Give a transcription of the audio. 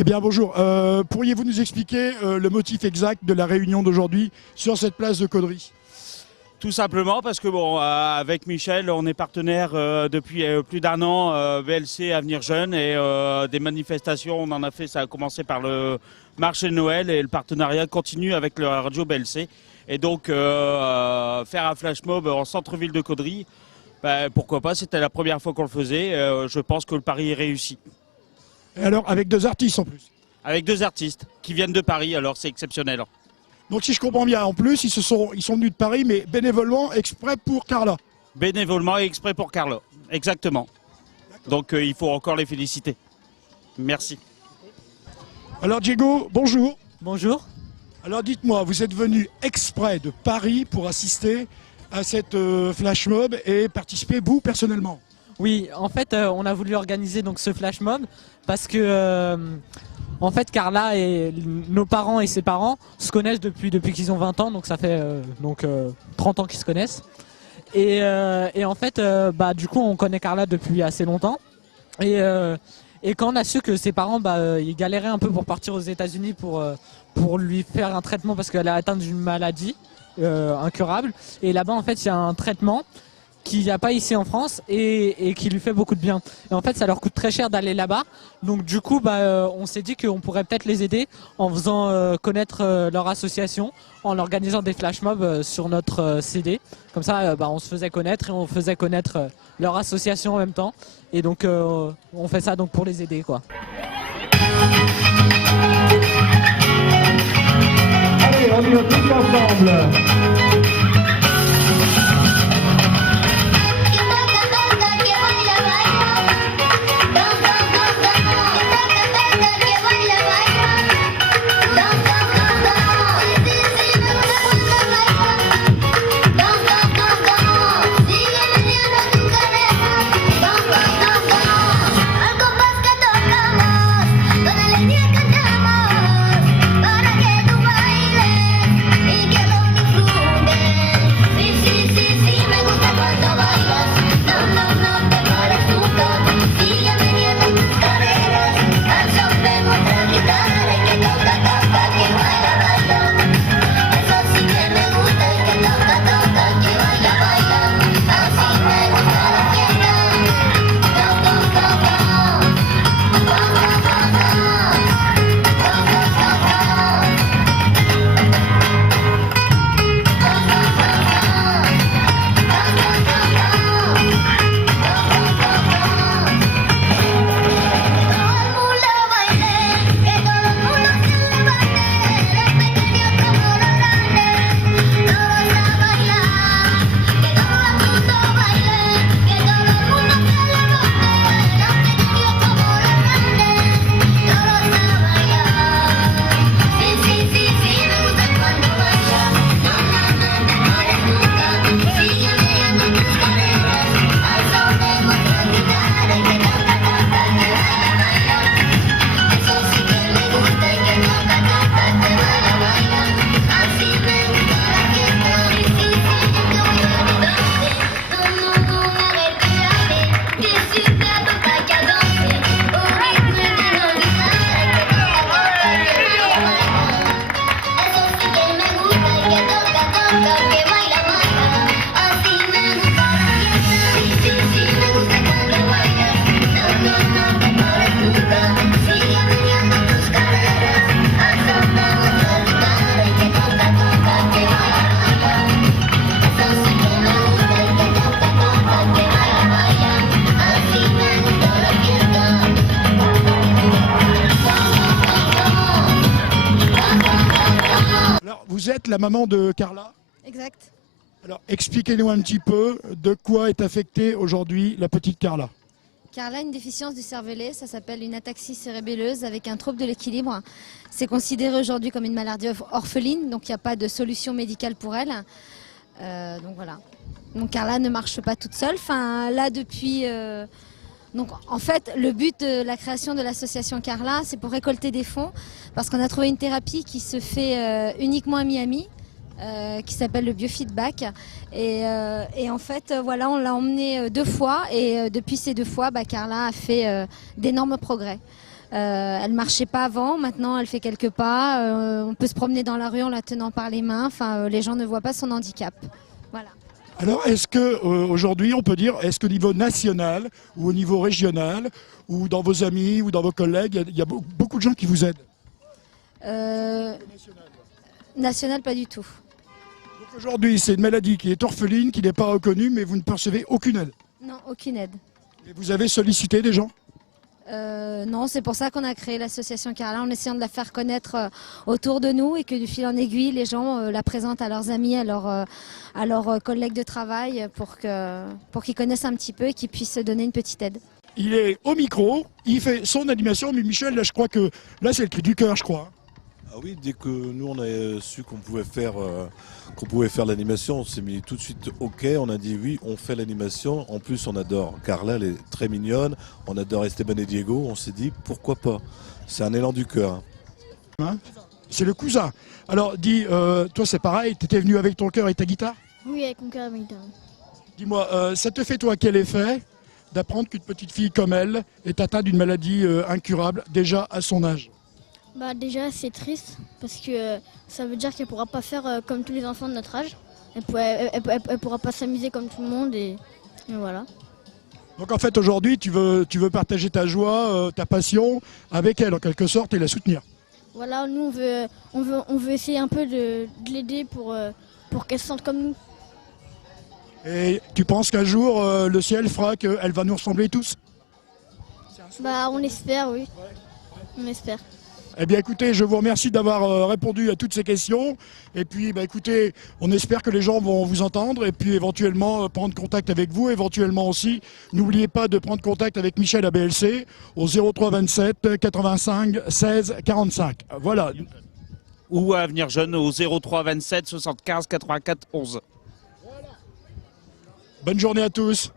Eh bien bonjour, pourriez-vous nous expliquer le motif exact de la réunion d'aujourd'hui sur cette place de Caudry? Tout simplement parce que avec Michel, on est partenaire depuis plus d'un an, VLC Avenir Jeune, et des manifestations, on en a fait, ça a commencé par le marché de Noël, et le partenariat continue avec le radio BLC. Et donc faire un flash mob en centre-ville de Caudry, pourquoi pas, c'était la première fois qu'on le faisait, je pense que le pari est réussi. Et alors avec deux artistes en plus? Avec deux artistes qui viennent de Paris, alors c'est exceptionnel. Donc si je comprends bien, en plus ils sont venus de Paris mais bénévolement exprès pour Carla? Bénévolement et exprès pour Carla, exactement. Donc il faut encore les féliciter. Merci. Alors Diego, bonjour. Bonjour. Alors dites-moi, vous êtes venu exprès de Paris pour assister à cette flash mob et participer vous personnellement? Oui, en fait, on a voulu organiser donc ce flash mob parce que en fait, Carla et nos parents et ses parents se connaissent depuis qu'ils ont 20 ans, donc ça fait 30 ans qu'ils se connaissent. Et en fait, du coup, on connaît Carla depuis assez longtemps. Et quand on a su que ses parents ils galéraient un peu pour partir aux États-Unis pour lui faire un traitement parce qu'elle est atteinte d'une maladie incurable. Et là-bas, en fait, il y a un traitement qu'il n'y a pas ici en France et qui lui fait beaucoup de bien. Et en fait, ça leur coûte très cher d'aller là-bas. Donc du coup, on s'est dit qu'on pourrait peut-être les aider en faisant connaître leur association, en organisant des flash mobs sur notre CD. Comme ça, on se faisait connaître et on faisait connaître leur association en même temps. Et donc, on fait ça donc pour les aider, quoi. Allez, on y va tous ensemble. Vous êtes la maman de Carla? Exact. Alors expliquez-nous un petit peu de quoi est affectée aujourd'hui la petite Carla. Carla a une déficience du cervelet, ça s'appelle une ataxie cérébelleuse avec un trouble de l'équilibre. C'est considéré aujourd'hui comme une maladie orpheline, donc il n'y a pas de solution médicale pour elle. Donc voilà. Donc Carla ne marche pas toute seule. Enfin, là depuis... Donc en fait, le but de la création de l'association Carla, c'est pour récolter des fonds, parce qu'on a trouvé une thérapie qui se fait uniquement à Miami, qui s'appelle le biofeedback. Et en fait, voilà, on l'a emmené 2 fois, et depuis ces 2 fois, Carla a fait d'énormes progrès. Elle marchait pas avant, maintenant elle fait quelques pas. On peut se promener dans la rue en la tenant par les mains. Enfin, les gens ne voient pas son handicap. Voilà. Alors, est-ce que aujourd'hui, on peut dire, est-ce qu'au niveau national ou au niveau régional, ou dans vos amis ou dans vos collègues, il y a beaucoup de gens qui vous aident? National, pas du tout. Donc aujourd'hui, c'est une maladie qui est orpheline, qui n'est pas reconnue, mais vous ne percevez aucune aide. Non, aucune aide. Et vous avez sollicité des gens? Non, c'est pour ça qu'on a créé l'association Carla, en essayant de la faire connaître autour de nous et que du fil en aiguille, les gens la présentent à leurs amis, à leurs collègues de travail pour qu'ils connaissent un petit peu et qu'ils puissent se donner une petite aide. Il est au micro, il fait son animation, mais Michel, là je crois que là c'est le cri du cœur, je crois. Ah oui, dès que nous on a su qu'on pouvait faire l'animation, on s'est mis tout de suite OK, on a dit oui, on fait l'animation. En plus on adore Carla, elle est très mignonne, on adore Esteban et Diego, on s'est dit pourquoi pas. C'est un élan du cœur. Hein, c'est le cousin. Alors dis, toi c'est pareil, tu étais venu avec ton cœur et ta guitare? Oui, avec mon cœur et ma guitare. Dis-moi, ça te fait toi quel effet d'apprendre qu'une petite fille comme elle est atteinte d'une maladie incurable déjà à son âge? Bah déjà c'est triste parce que ça veut dire qu'elle pourra pas faire comme tous les enfants de notre âge. Elle pourra pas s'amuser comme tout le monde et voilà. Donc en fait aujourd'hui tu veux partager ta joie, ta passion avec elle en quelque sorte et la soutenir. Voilà, nous on veut essayer un peu de l'aider pour qu'elle se sente comme nous. Et tu penses qu'un jour le ciel fera qu'elle va nous ressembler tous? Bah on espère, oui. On espère. Eh bien écoutez, je vous remercie d'avoir répondu à toutes ces questions. Et puis bah, écoutez, on espère que les gens vont vous entendre et puis éventuellement prendre contact avec vous. Éventuellement aussi, n'oubliez pas de prendre contact avec Michel à BLC au 03 27 85 16 45. Voilà. Ou à Avenir Jeune au 03 27 75 84 11. Bonne journée à tous.